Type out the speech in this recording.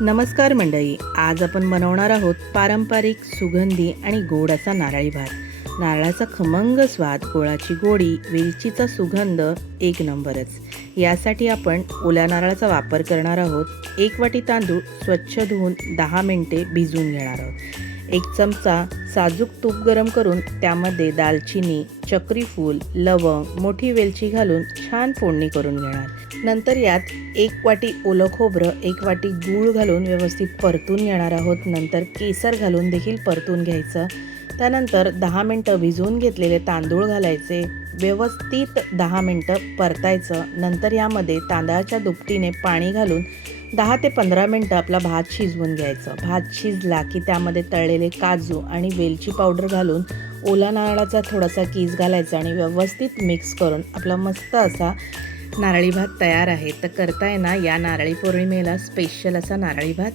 नमस्कार मंडळी, आज आपण बनवणार आहोत पारंपरिक सुगंधी आणि गोड असा नारळी भात। नारळाचा खमंग स्वाद, गोळाची गोडी, वेलचीचा सुगंध एक नंबरच। यासाठी आपण ओल्या नारळाचा वापर करणार आहोत। 1 वाटी तांदूळ स्वच्छ धुवून 10 मिनिटे भिजवून घेणार आहोत। 1 चमचा साजूक तूप गरम करून त्यामध्ये दालचिनी, चक्री फूल, लवंग, मोठी वेलची घालून छान फोडणी करून घेणार। नंतर यात 1 वाटी ओलं खोबरं, 1 वाटी गूळ घालून व्यवस्थित परतून घेणार आहोत। नंतर केसर घालून देखील परतून घ्यायचं। त्यानंतर 10 मिनिटं भिजवून घेतलेले तांदूळ घालायचे, व्यवस्थित 10 मिनिटं परतायचं। नंतर यामध्ये तांदळाच्या दुपटीने पाणी घालून 10 ते 15 मिनिटं आपला भात शिजवून घ्यायचं। भात शिजला की त्यामध्ये तळलेले काजू आणि वेलची पावडर घालून ओला नारळाचा थोडासा कीस घालायचा आणि व्यवस्थित मिक्स करून आपला मस्त असा नारळी भात तयार आहे। तर करताय ना, या नारळी पौर्णिमेला स्पेशल असा नारळी भात